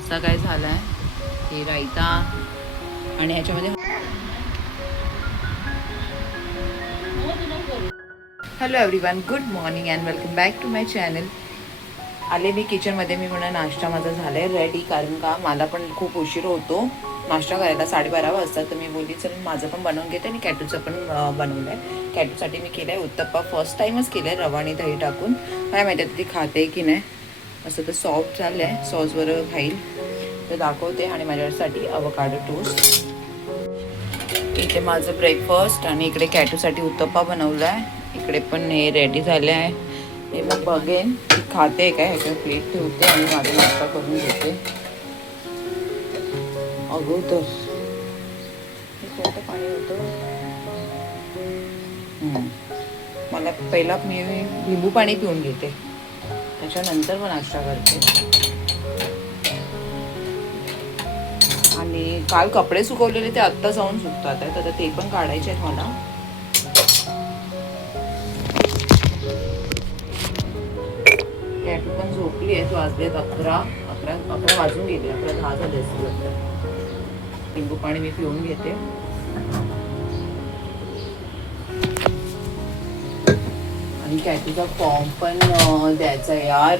रस्सा काय झाला आहे, हे रायता आणि ह्याच्यामध्ये hello everyone, good morning and welcome back to my channel. आले मी किचनमध्ये. मी म्हणा नाश्ता माझा झाला आहे रेडी, कारण का मला पण खूप उशीर होतो नाश्ता करायला, 12:30 वाजता. तर मी बोलली चल माझं पण बनवून घेते आणि कॅटूचं पण बनवलं आहे. कॅटूसाठी मी केलं आहे उत्तप्पा, फर्स्ट टाईमच केलं आहे रवा आणि दही टाकून. काय माहिती ती खाते की नाही. असं तर सॉफ्ट झालं आहे, सॉसबरोबर खाईल तर दाखवते. आणि माझ्यासाठी अवोकाडो टोस्ट. इथे माझं ब्रेकफास्ट आणि इकडे कॅटूसाठी उत्तप्पा बनवला आहे. इकडे पण हे रेडी झाले आहे. हे मग बघेन ती खाते काय, ह्याच्यावर प्लेट ठेवते आणि माझा नाश्ता करून घेते. अगोदर हे कोणतं पाणी होतं, मला पहिला मी लिंबू पाणी पिऊन घेते, त्याच्यानंतर मग नाश्ता करते. आणि काल कपडे सुकवलेले ते आत्ता जाऊन सुकतात आहेत, आता ते पण काढायचे आहेत मला. कॅटू पण झोपली आहे. वाजलेत 11 वाजून गेले, 11:10 झाले असतील वाटतं. लिंबू पाणी मी पिऊन घेते. आणि कॅटूचा फॉर्म पण द्यायचा यार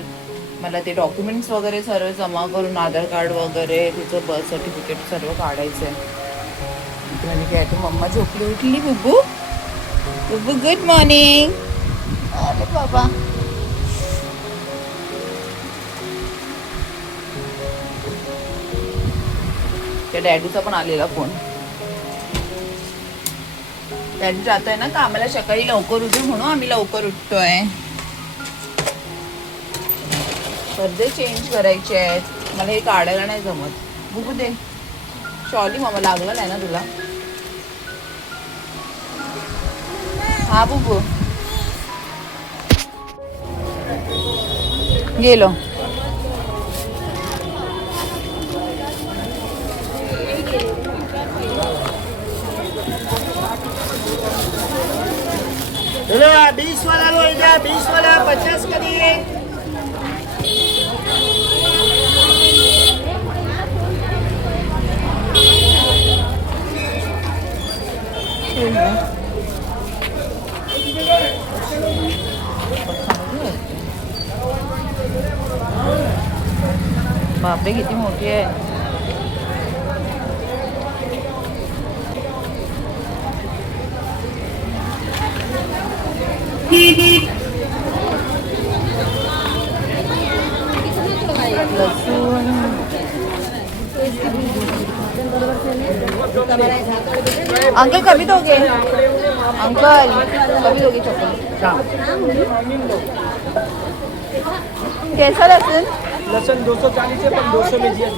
मला. ते डॉक्युमेंट्स वगैरे सर्व जमा करून, आधार कार्ड वगैरे, तिचं बर्थ सर्टिफिकेट सर्व काढायचं आहे. म्हणजे कॅटू मम्मा झोपली, उठली. बुब्बू बुब्बू गुड मॉर्निंग. अरे बाबा, त्या डॅडूचा पण आलेला फोन. डॅडू जात आहे ना, तर आम्हाला सकाळी लवकर उठू म्हणून आम्ही लवकर उठतोय. पडदे चेंज करायचे आहेत, मला हे काढायला नाही जमत. बुबू दे शॉली, मामा लागला नाही ना तुला. हा बुबू गेलो. हेलो 20 वाला लो, इधर 20 वाला 50 का दिए. बापरे किती मोठी आहे. लसूण अंकल कभी दोगे, अंकल कभी दोगे चप्पल. कैसा लसूण? लसन 240 है, पर 200 में दिया.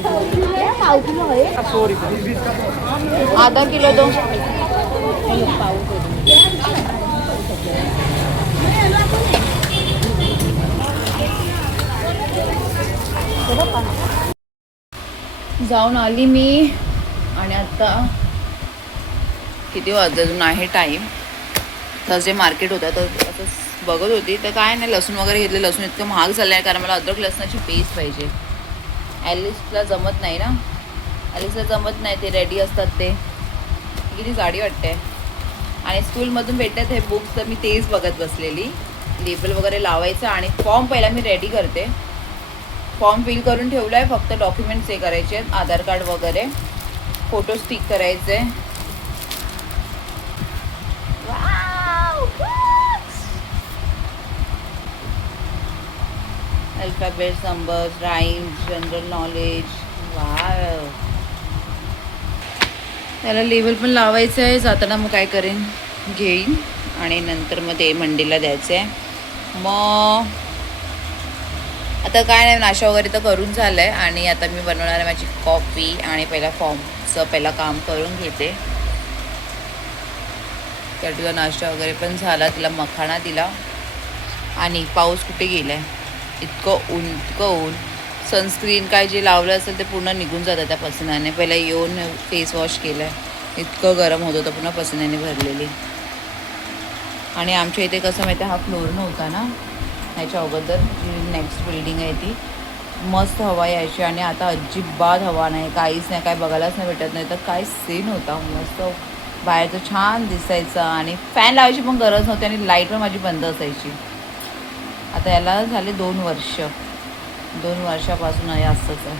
सौ रुपये. आधा किलो दो. जाऊन आली मी. आणि आता किती वाजले, अजून आहे टाईम. थर्सडे मार्केट होता तर असं बघत होती, तर काय नाही लसूण वगैरे घेतले. लसूण इतकं महाग झालं आहे, कारण मला अद्रक लसणाची पेस्ट पाहिजे. ॲलिसला जमत नाही ना, ॲलिसला जमत नाही, ते रेडी असतात ते. किती जाडी वाटते. आणि स्कूलमधून भेटतात हे बुक्स, तर मी तेच बघत बसलेली. लेबल वगैरे लावायचं आणि फॉर्म पहिला मी रेडी करते. फॉर्म फिल करून ठेवला आहे, फक्त डॉक्युमेंट्स हे करायचे आहेत, आधार कार्ड वगैरे, फोटो स्टिक करायचे. Alphabets, numbers, rhymes, general knowledge. Wow, त्याला लेबल पण लावायचं आहे. जाताना मग काय करेन, घेईन आणि नंतर मग ते मंडेला द्यायचं आहे. मग आता काय नाही, नाश्ता वगैरे तर करून झालं आहे. आणि आता मी बनवणार आहे माझी कॉफी. आणि पहिला फॉर्मचं पहिला काम करून घेते. कॅटूचा नाश्ता वगैरे पण झाला, तिला मखाणा दिला. आणि पाऊस कुठे गेला आहे, इतकं ऊन. सनस्क्रीन काय जे लावलं असेल ते पूर्ण निघून जातं त्या पसिनाने. पहिला येऊन फेस वॉश केलं आहे, इतकं गरम होत होतं, पुन्हा पसिनाने भरलेली. आणि आमच्या इथे कसं माहिती आहे, हा फ्लोर नव्हता ना ह्याच्या अगोदर, जी नेक्स्ट बिल्डिंग आहे ती, मस्त हवा यायची आणि आता अजिबात हवा नाही, काहीच नाही, काय बघायलाच नाही भेटत नाही. तर काय सीन होता, मस्त बाहेरचं छान दिसायचं आणि फॅन लावायची पण गरज नव्हती आणि लाईट पण माझी बंद असायची. आता याला झाले 2 वर्ष, 2 वर्षापासून आहे असंच आहे.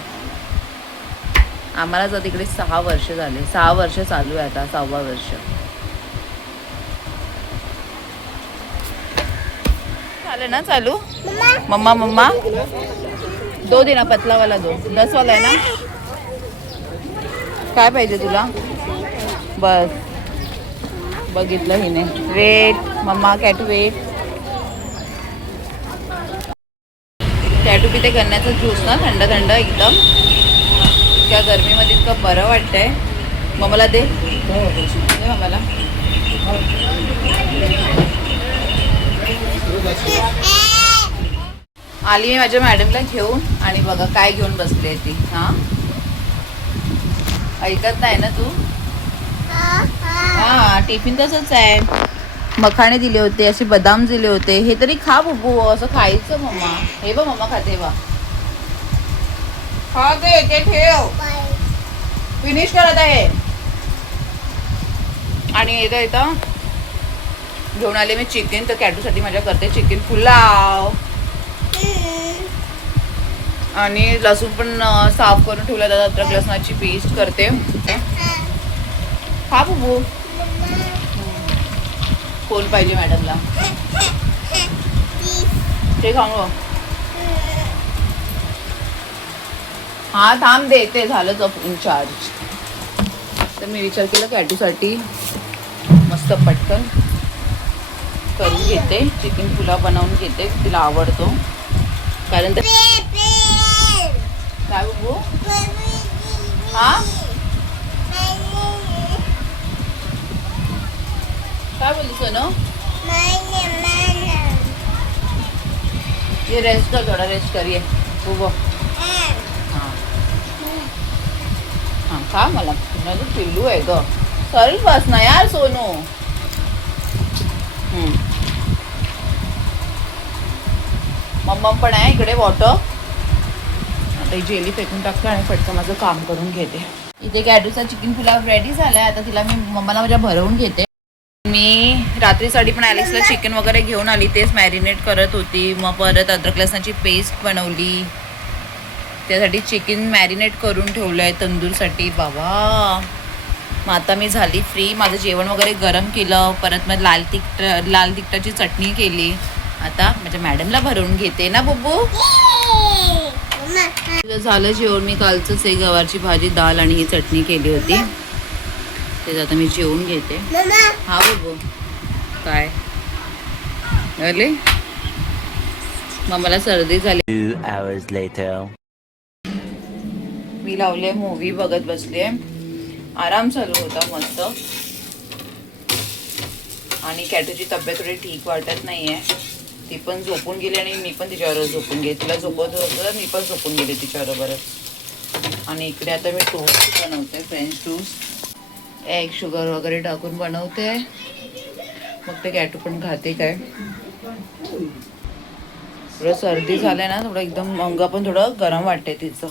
आम्हाला जर तिकडे 6 वर्ष झाले, 6 वर्ष चालू आहे आता, 6वा वर्ष झालं ना चालू. मम्मा मम्मा दो दे ना, पतलावाला दो, 10 वाला आहे ना. काय पाहिजे तुला? बस बघितलं हिने. वेट मम्मा, कॅटू वेट. कॅटू पिते गन्नाचा ज्यूस ना, थंड थंड एकदम. त्या गरमीमध्ये इतकं बरं वाटतंय. मम्माला दे, दे मम्माला. आली मी माझ्या मॅडमला घेऊन आणि बघा काय घेऊन बसली आहे ती. हां ऐकत नाही ना तू? हां टिफिन तसंच आहे. मखाणे दिले होते, असे बदाम दिले होते. हे तरी खा बुबू, असं खायचं मम्मा. हे बघ मम्मा खाते बा. खा दे, ते ठेव, फिनिश करत आहे. आणि येता येता घेऊन आले मी चिकन. तर कॅटूसाठी माझ्या करते चिकन पुलाव. आणि लसूण पण साफ करून ठेवला, तर अद्रक लसणाची पेस्ट करते. खा बुबू. कोण पाहिजे मॅडमला? ते खाऊ. हा थांब देते, झालंच इन्चार्ज. तर मी विचार केला कॅटूसाठी मस्त पटकन करून घेते, चिकन पुलाव बनवून घेते. तिला आवडतो कारण काय बघू. हा काय बोलली सोनू? ये रेस्ट कर, थोडा रेस्ट करिए उभो. हां हां का मला तो पिल्लू आहे ग. सरळ बस ना यार सोनू. मम्मा पण आहे इकडे वॉटर. आता ही जेली फेकून टाकते आणि पटकन माझं काम करून घेते. इथे कॅटूचा चिकन पुलाव रेडी झालाय. आता तिला मी मम्माला माझ्या भरवून घेते. मी रात्रीसाठी पण ॲलेक्सला चिकन वगैरे घेऊन आली, तेच मॅरिनेट करत होती. मग परत अद्रक लसणाची पेस्ट बनवली, त्यासाठी चिकन मॅरिनेट करून ठेवलं आहे तंदूरसाठी. बाबा मग आता मी झाली फ्री. माझं जेवण वगैरे गरम केलं, परत मग लाल तिखटाची चटणी केली. आता माझ्या मॅडमला भरवून घेते ना बुब्बू. झालं जेवण. मी कालचंच एक गवारची भाजी, डाळ आणि ही चटणी केली होती. तेच आता मी जेवून घेते. हा बुब्बू काय अरे मम्माला सर्दी झाली. 2 hours later. मी लावले मूवी बघत बसले. आराम चालू होता मस्त. आणि कॅटूची तब्येत थोडी ठीक वाटत नाहीये. ती पण झोपून गेली आणि मी पण तिच्याबरोबर झोपून गेले. तिला झोपत होतं, मी पण झोपून गेले तिच्याबरोबरच. आणि इकडे आता मी टोस्ट बनवते, फ्रेंच टोस्ट. एग शुगर वगैरे टाकून बनवते. मग ते कॅटू पण खाते. काय थोडं सर्दी झालंय ना, थोडं एकदम अंग पण थोडं गरम वाटते तिचं.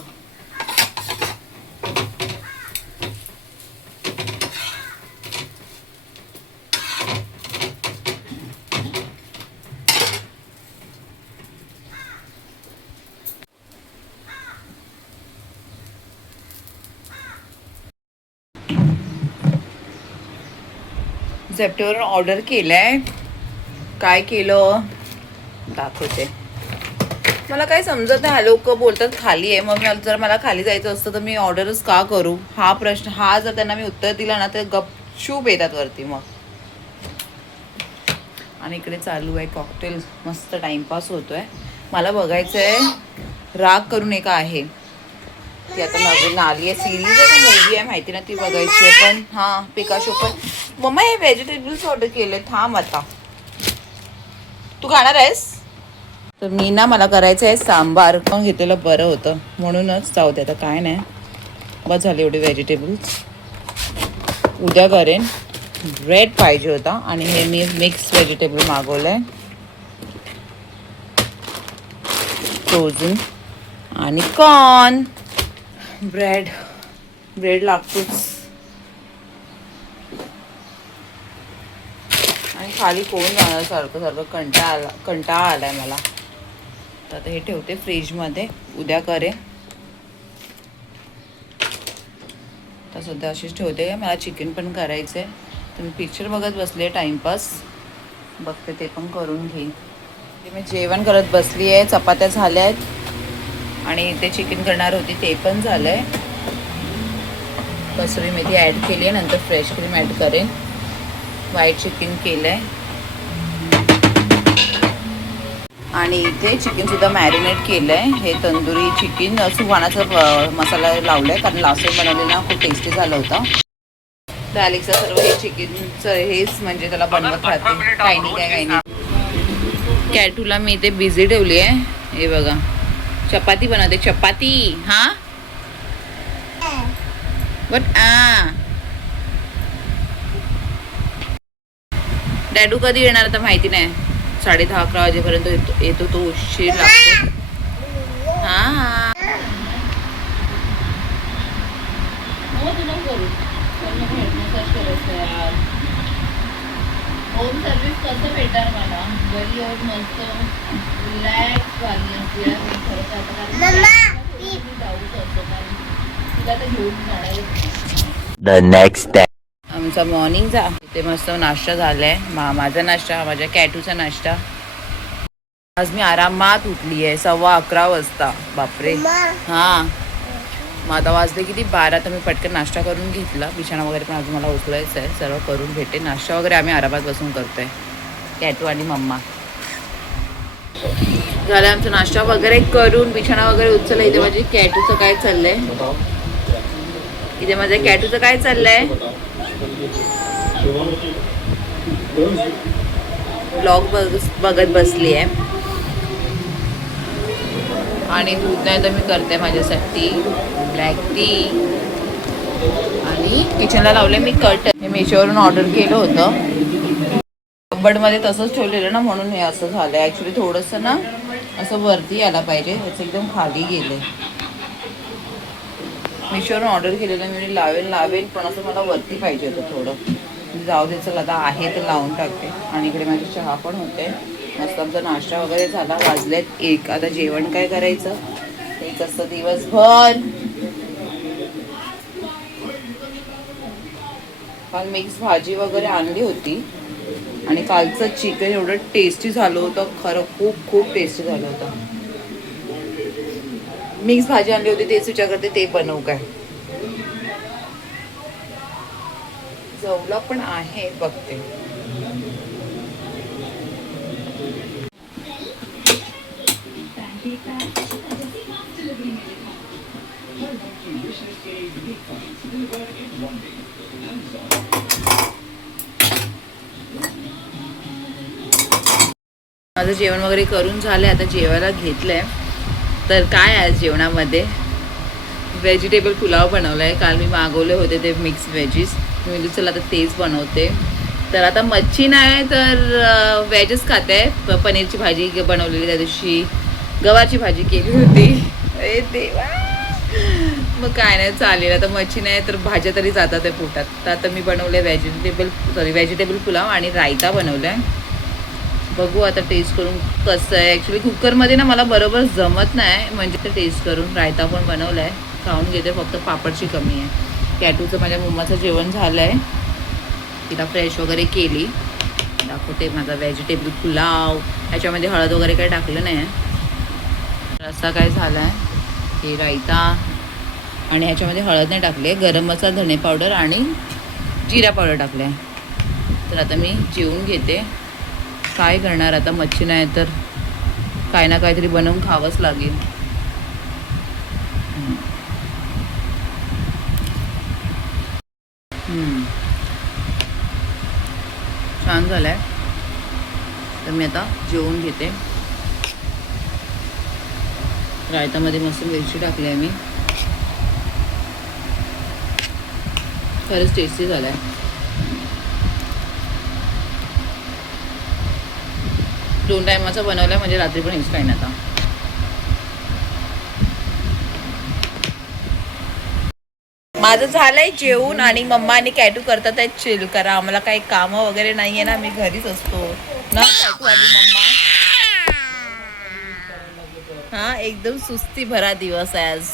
झेप्टोवरून ऑर्डर केलंय. काय केलं दाखवते. मला काही समजत नाही. लोक बोलतात खाली आहे, मग जर मला खाली जायचं असतं तर मी ऑर्डरच का करू, हा प्रश्न. हा जर त्यांना मी उत्तर दिला ना तर गपचूप येतात वरती मग. आणि इकडे चालू आहे कॉकटेल. मस्त टाइमपास होतोय. मला बघायचं आहे राग करून एक आहे ती, आता नवीन आली आहे. सिरीज आहे का मूवी आहे माहिती ना, ती बघायची आहे. पण हां पिकाशो पण. मम्मा हे व्हेजिटेबल्स ऑर्डर केले. थांब आता तू खाणार आहेस? तर मी ना मला करायचं आहे सांबार. मग घेतलेलं बरं होतं म्हणूनच. जाऊ दे आता काय नाही, बस झाले एवढे व्हेजिटेबल्स. उद्या करेन. ब्रेड पाहिजे होता आणि हे मी मिक्स व्हेजिटेबल मागवलं आहे फ्रोझन. आणि कॉर्न ब्रेड लागतोच. आणि खाली कोण जाणार सारखं कंटाळा आलाय मला. तर आता हे ठेवते फ्रीजमध्ये, उद्या करेन. तर सध्या अशीच ठेवते. मला चिकन पण करायचं आहे. तर मी पिक्चर बघत बसले, टाइमपास बघते, ते पण करून घेईन. मी जेवण करत बसली आहे. चपात्या झाल्या आहेत आणि ते चिकन करणार होती ते पण झालं आहे. कसुरी मेथी ॲड केली आहे, नंतर फ्रेश क्रीम ॲड करेन. व्हाईट चिकन केलं आहे आणि इथे चिकनसुद्धा मॅरिनेट केलं आहे. हे तंदुरी चिकन सुहानाचा मसाला लावला आहे, कारण लास्ट टाइम बनवलेला खूप टेस्टी झालं होतं. तर अलेक्सा सर्व हे चिकनचं हेच म्हणजे त्याला बनवत राहते, काही नाही. कॅटूला मी इथे बिझी ठेवली आहे. हे बघा, चपाती बनवते. चपाती हां बट डॅडू कधी येणार आता माहिती नाही. 10:30-11 वाजेपर्यंत येतो तो, उशीर लागतो. हां होम सर्व्हिस कसं भेटणार मला घरी येऊन मस्त रिलॅक्स वाली जाऊच असतो, कारण तिला तर घेऊन जाणार. The next day. आमचा मॉर्निंगचा इथे मस्त नाश्ता झालाय. माझा नाश्ता, माझ्या कॅटूचा नाश्ता. आज मी आरामात उठली आहे 11:15 वाजता. बापरे. हां मग आता वाजले किती 12. तर मी पटकन नाश्ता करून घेतला. बिछाणा वगैरे पण अजून मला उचलायचं आहे, सर्व करून भेटे. नाश्ता वगैरे आम्ही आरामात बसून करतोय, कॅटू आणि मम्मा. झालं आमचा नाश्ता वगैरे करून बिछाणा वगैरे उचलला. इथे माझी कॅटूचं काय चाललंय, इथे माझ्या कॅटूचं काय चाललंय, ब्लॉग बघत बसली आहे. आणि दूध नाही तर मी करते माझ्यासाठी ब्लॅक टी. आणि किचनला लावले मी कर्टन. हे मेशोवरून ऑर्डर केलं होतं, कबडमध्ये तसंच ठेवलेलं ना, म्हणून हे असं झालं. ॲक्च्युली थोडंसं ना असं वरती यायला पाहिजे, त्याचं एकदम खाली गेलं. मेशोवरून ऑर्डर केलेलं मी लावेल पण असं मला वरती पाहिजे होतं थोडं. जाऊ दे, चल आता आहे तर लावून टाकते. आणि इकडे माझी चहा पण होते. मस्त आमचा नाश्ता वगैरे झाला. वाजलेत 1. आता जेवण काय करायचं, एक असतं दिवसभर. काल मिक्स भाजी वगैरे आणली होती आणि कालचं चिकन एवढं टेस्टी झालं होतं, खरं खूप टेस्टी झालं होतं. मिक्स भाजी आणली होती, तेच विचार करते ते बनवू काय. जवला पण आहे, बघते. माझं जेवण वगैरे करून झालं. आता जेवायला घेतलंय. तर काय आज जेवणामध्ये व्हेजिटेबल पुलाव बनवला आहे. काल मी मागवले होते ते मिक्स व्हेजीस, मी चला आता तेच बनवते. तर आता मच्छी नाही तर व्हेजच खाते. पनीरची भाजी बनवलेली, त्या दिवशी गवारची भाजी केली होती. अरे देवा, मग काय नाही चालेल. आता मच्छी नाही तर भाज्या तरी जातात आहे पोटात. तर आता मी बनवले व्हेजिटेबल पुलाव आणि रायता बनवला आहे. बघू आता टेस्ट करून कसं आहे. ॲक्च्युली कुकरमध्ये ना मला बरोबर जमत नाही, म्हणजे ते टेस्ट करून. रायता पण बनवला आहे, खाऊन घेते. फक्त पापडची कमी आहे. कॅटूचं माझ्या मम्माचं जेवण झालं आहे, तिला फ्रेश वगैरे केली. दाखवते माझा व्हेजिटेबल पुलाव. ह्याच्यामध्ये हळद वगैरे काही टाकलं नाही. रस्सा काय झाला आहे, हे रायता. आणि ह्याच्यामध्ये हळद नाही टाकले, गरम मसाला, धणे पावडर आणि जिरा पावडर टाकले. तर आता मी जेवून घेते. काय करणार आता, मच्छी नाही तर काय ना काहीतरी बनवून खावंच लागेल. छान झालंय. तर मी आता जेवून घेते. रायतामध्ये मस्त मिरची टाकली आहे मी, खरंच टेस्टी झालाय. 2 टायमाचा बनवलाय, म्हणजे रात्री पण हेच काही ना. आता माझं झालंय जेवून आणि मम्मा आणि कॅटू करतात आहेत चिल करा. आम्हाला काही कामं वगैरे नाहीये ना, मी घरीच असतो ना कॅटू आणि मम्मा. हा एकदम सुस्ती भरा दिवस आहे आज.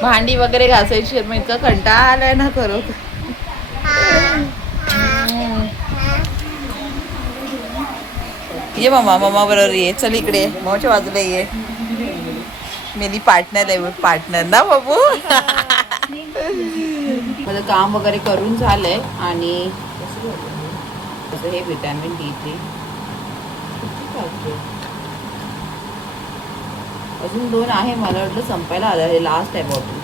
भांडी वगैरे घासायची मग इतका कंटाळा आलाय ना करत. ये मम्मा बरोबर ये. चल इकडे मम्माच्या बाजूला ये. मेरी पार्टनर आहे, पार्टनर ना बाबू. माझं काम वगैरे करून झालंय आणि हे विटॅमिन D3 अजून 2 आहे. मला वाटलं संपायला आलं. हे लास्ट आहे बॉटल.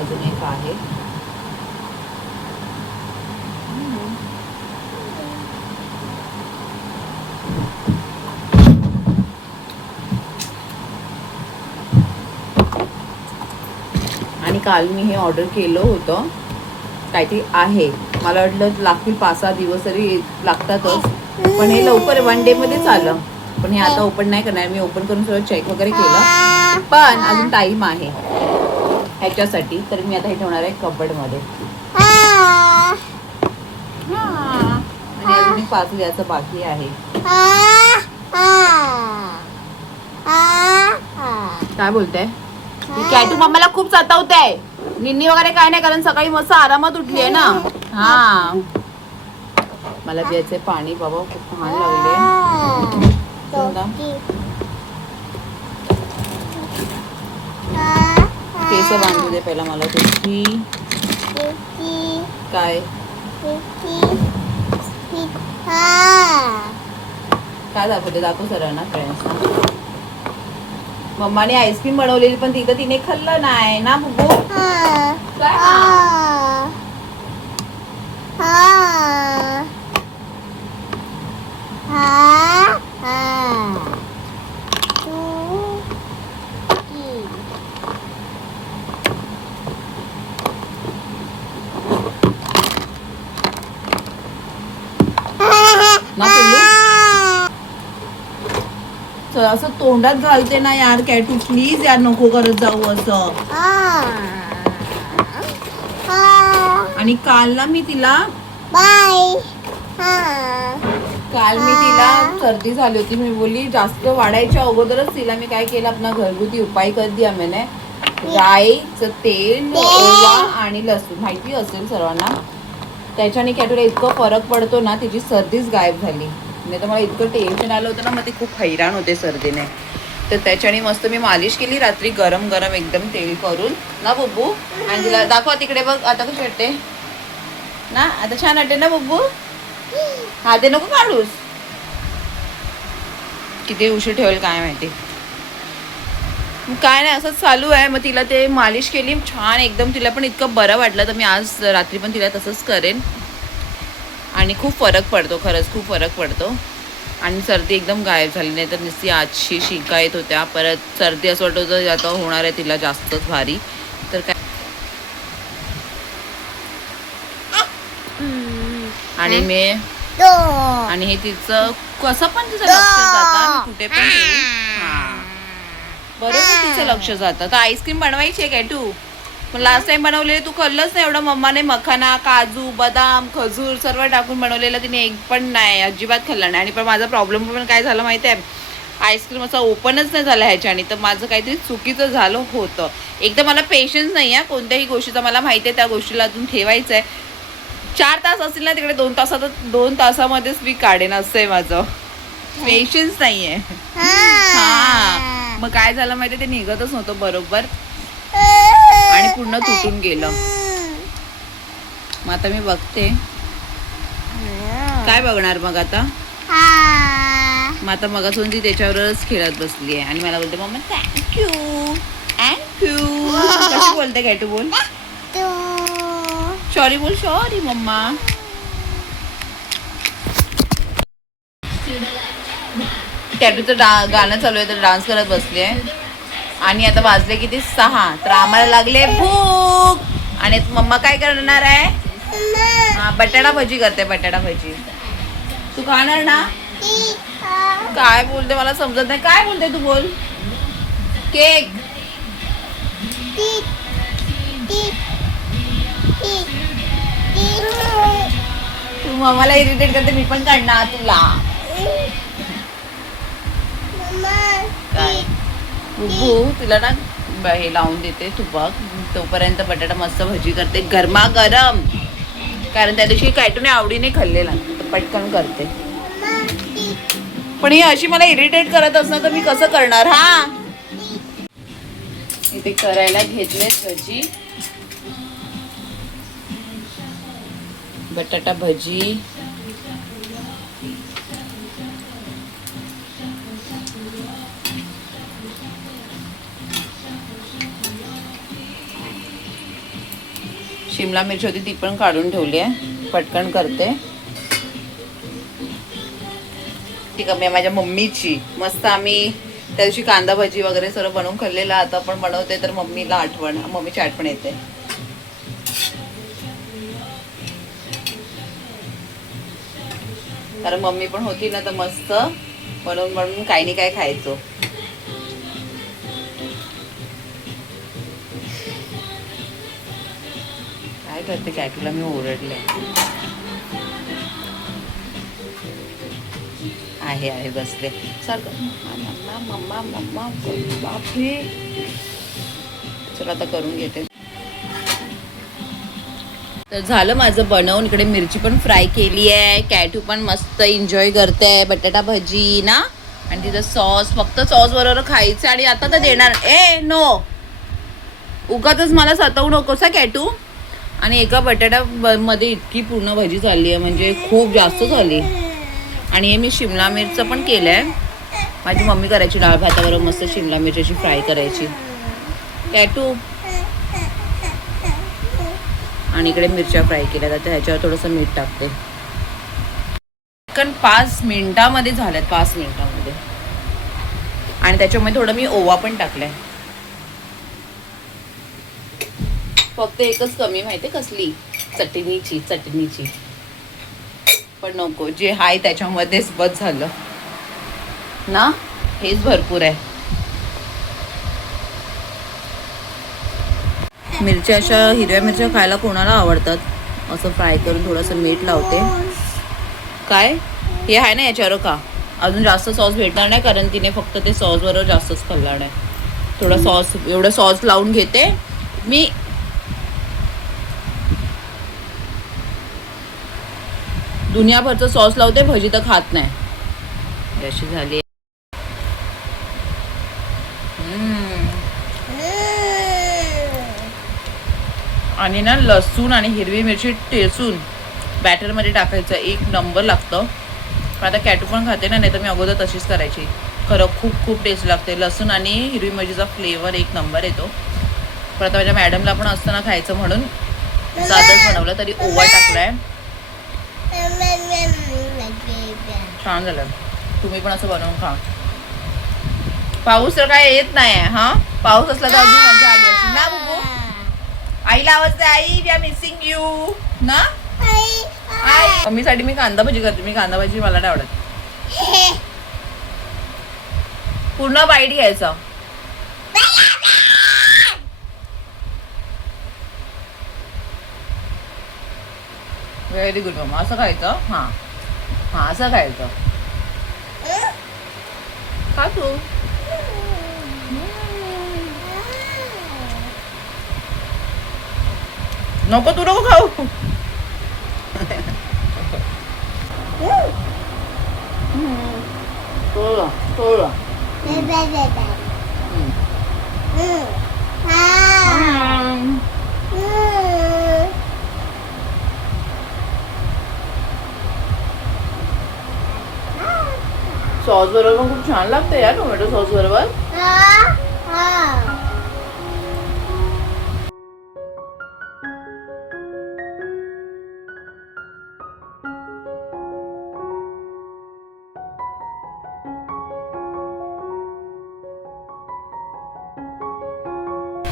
अजून एक आहे. आणि काल मी हे ऑर्डर केलं होतं. काहीतरी आहे. मला वाटलं लागतील 5-6 दिवस तरी लागतातच. पण हे लवकर 1 डे मध्येच आलं. पण हे आता ओपन नाही करणार. मी ओपन करून सगळं चेक वगैरे केलं. पण अजून टाईम आहे ह्याच्यासाठी. तर मी आता हे ठेवणार आहे कबर्डमध्ये. आणि अजून 5 द्यायचं बाकी आहे. काय बोलताय? काय तू मम्माला खूप सतावते. निन्नी वगैरे काय नाही, कारण सकाळी मस्त आरामात उठली आहे ना. हा मला प्यायचंय पाणी बाबा, खूप तहान लागले. केस बांधू दे पहिला मला तुझी. काय काय दाखवते? दाखव सरांना फ्रेंड्सना. मम्माने आईस्क्रीम बनवलेली पण तिने खाल्लं नाही ना बुबू. ना पिल्लू असं तोंडात घालते ना यार कॅटू. प्लीज यार नको करत जाऊ असं. आणि काल ना मी तिला सर्दी झाली होती. मी बोलली जास्त वाढायच्या अगोदरच तिला मी काय केलं, आपला घरगुती उपाय कर दिया मैंने. राईचं तेल, ओवा आणि लसूण माहिती असेल सर्वांना. त्याच्याने कॅटूला इतकं फरक पडतो ना, तिची सर्दीच गायब झाली. नाही तर मला इतकं टेन्शन आलं होतं ना, मग ती खूप हैराण होते सर्दीने. तर त्याच्याने मस्त मी मालिश केली रात्री गरम गरम एकदम तेल करून ना बब्बू. आणि तिला दाखवा तिकडे बघ आता कशी वाटते ना. आता छान वाटते ना बब्बू. हा ते नको काढूस. किती उशीर ठेवेल काय माहिती. काय नाही असंच चालू आहे. मग तिला ते मालिश केली छान एकदम. तिला पण इतकं बरं वाटलं. तर मी आज रात्री पण तिला तसंच करेन. आणि खूप फरक पडतो, खरंच खूप फरक पडतो. आणि सर्दी एकदम गायब झाली. नाही तर नुसती आजची शिंका येत होत्या. परत सर्दी असं वाटत होतं आता होणार आहे तिला जास्तच भारी. तर काय आणि मी आणि हे तिचं कसं पण तिचं लक्ष जातं. कुठे पण बरोबर तिचं लक्ष जातं. तर आईस्क्रीम बनवायची आहे काय तू? पण लास्ट टाइम बनवलेले तू खाल्लंच नाही एवढं. मम्माने मखाना, काजू, बदाम, खजूर सर्व टाकून बनवलेलं. तिने एक पण नाही, अजिबात खाल्ला नाही. आणि पण माझा प्रॉब्लेम पण काय झाला माहिती आहे, आईस्क्रीम असं ओपनच नाही झालं ह्याच्याने. तर माझं काहीतरी चुकीचं झालं होतं. एकदम मला पेशन्स नाही आहे कोणत्याही गोष्टीचा. मला माहिती आहे त्या गोष्टीला अजून ठेवायचं आहे. 4 तास असतील ना तिकडे, 2 तासामध्येच मी काढेन असं आहे माझं. पेशन्स नाही आहे. हा मग काय झालं माहिती आहे, ते निघतच नव्हतं बरोबर आणि पूर्ण तुटून गेलं. मग आता मी बघते काय बघणार मग आता. मग आता मगासून ती त्याच्यावरच खेळत बसली आहे आणि मला बोलते मम्मा थँक्यू थँक्यू. कशी बोलते काय तू? बोल सॉरी. बोल सॉरी मम्मा. कॅटूचं गाणं चालू आहे तर डान्स करत बसली आहे. आणि आता वाजले किती 6. तर आम्हाला लागले भूक. आणि मम्मा काय करणार आहे? हा बटाटा भजी करते. बटाटा भजी तू खाणार ना? काय बोलते मला समजत नाही. काय बोलते तू? बोल. केक. तू मम्माला इरिटेट करते, मी पण काढणार तुला. काय बुबू, तुला ना हे लावून देते तुपाक. तोपर्यंत बटाटा मस्त भजी करते गरमागरम, कारण त्या दिवशी कॅटूने आवडीने खाल्लेला, तर पटकन करते. पण ही अशी मला इरिटेट करत असणार तर मी कसं करणार. हा, इथे करायला घेतले भजी, बटाटा भजी. शिमला मिरची होती ती पण काढून ठेवली आहे, पटकन करते. ती कमी आहे माझ्या मम्मीची. मस्त आम्ही त्या दिवशी कांदा भजी वगैरे सर्व बनवून खाल्लेलं, आता पण बनवते तर मम्मीला आठवण, मम्मीची आठवण येते. कारण मम्मी पण होती ना, तर मस्त बनवून बनवून काही नाही काय खायचो. काय करते काय, तुला मी ओरडले आहे बसले सारखं मम्मा मम्मा मम्मा. बापरे, चला आता करून घेते. तर झालं माझं बनवून. इकडे मिरची पण फ्राय केली आहे, कॅटू पण मस्त एन्जॉय करते बटाटा भजी ना. आणि तिथं सॉस, फक्त सॉस बरोबर खायचं. आणि आता तर देणार नो, उगाचच मला सतवू नकोसा कॅटू. आणि एका बटाटा मध्ये इतकी पूर्ण भजी झाली आहे, म्हणजे खूप जास्त झाली. आणि हे मी शिमला मिरचं पण केलं आहे. माझी मम्मी करायची डाळ भाताबरोबर मस्त शिमला मिरची फ्राय करायची. कॅटू. आणि इकडे मिरच्या फ्राय केल्या जातात, ह्याच्यावर थोडंसं मीठ टाकते. चिकन 5 मिनिटामध्ये झाल्यात, 5 मिनिटामध्ये. आणि त्याच्यामध्ये थोडं मी ओवा पण टाकलाय. फक्त एकच कमी माहिती कसली, चटणीची पण नको, जे हाय त्याच्यामध्येच बस झालं ना, हेच भरपूर आहे. मिरच्या अशा हिरव्या मिरच्या खायला कोणाला आवडतात. असं फ्राय करून थोडंसं मीठ लावते. काय हे आहे ना याच्यावर का अजून जास्त सॉस भेटणार नाही, कारण तिने फक्त ते सॉस बरोबर जास्तच खाल्ला नाही. थोडा सॉस, एवढं सॉस लावून घेते मी. दुनियाभरचं सॉस लावते, भजी तर खात नाही. अशी झाली. आणि ना लसूण आणि हिरवी मिरची ठेचून बॅटरमध्ये टाकायचं, एक नंबर लागतं. पण आता कॅटू पण खाते ना, नाही तर मी अगोदर तशीच करायची. खरं खूप टेस्ट लागते. लसूण आणि हिरवी मिरचीचा फ्लेवर एक नंबर येतो. पण आता माझ्या मॅडमला पण असतं ना खायचं म्हणून साधंच बनवलं, तरी ओवा टाकलाय. छान झालं. तुम्ही पण असं बनवून खा. पाऊस तर काय येत नाही. हा, पाऊस असला तर अजून मजा आली असती ना बुबू. आईला आवाज दे, आई वी आर मिसिंग यू ना. आई मम्मीसाठी मी कांदा भजी करते. मी कांदा भजी मला नाही आवडत. पूर्ण बाईट घ्यायचा. Very good mama. असं खायचं. हा असं खायचं. खा तू. नको तू नको खाऊ. थोडं सॉस बरोबर खूप छान लागतं यार, टोमॅटो सॉस बरोबर.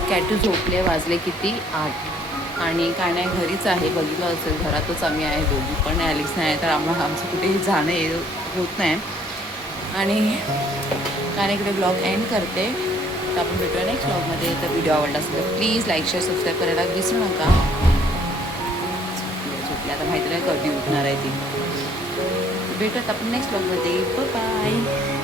कॅटू झोपले, वाजले किती 8. आणि काय नाही, घरीच आहे. बघितलं असेल घरातच आम्ही आहे दोघी पण. ॲलेक्स नाही तर आमचं कुठेही जाणं होत नाही. आणि काय नाही, इकडे ब्लॉग एंड करते. तर आपण भेटूया नेक्स्ट व्लॉगमध्ये. तर व्हिडिओ आवडला असेल तर प्लीज लाईक शेअर सबस्क्राईब करायला विसरू नका. झोपली आता माहिती नाही कधी उठणार आहे ती. भेटूयात आपण नेक्स्ट व्लॉगमध्ये. बाय.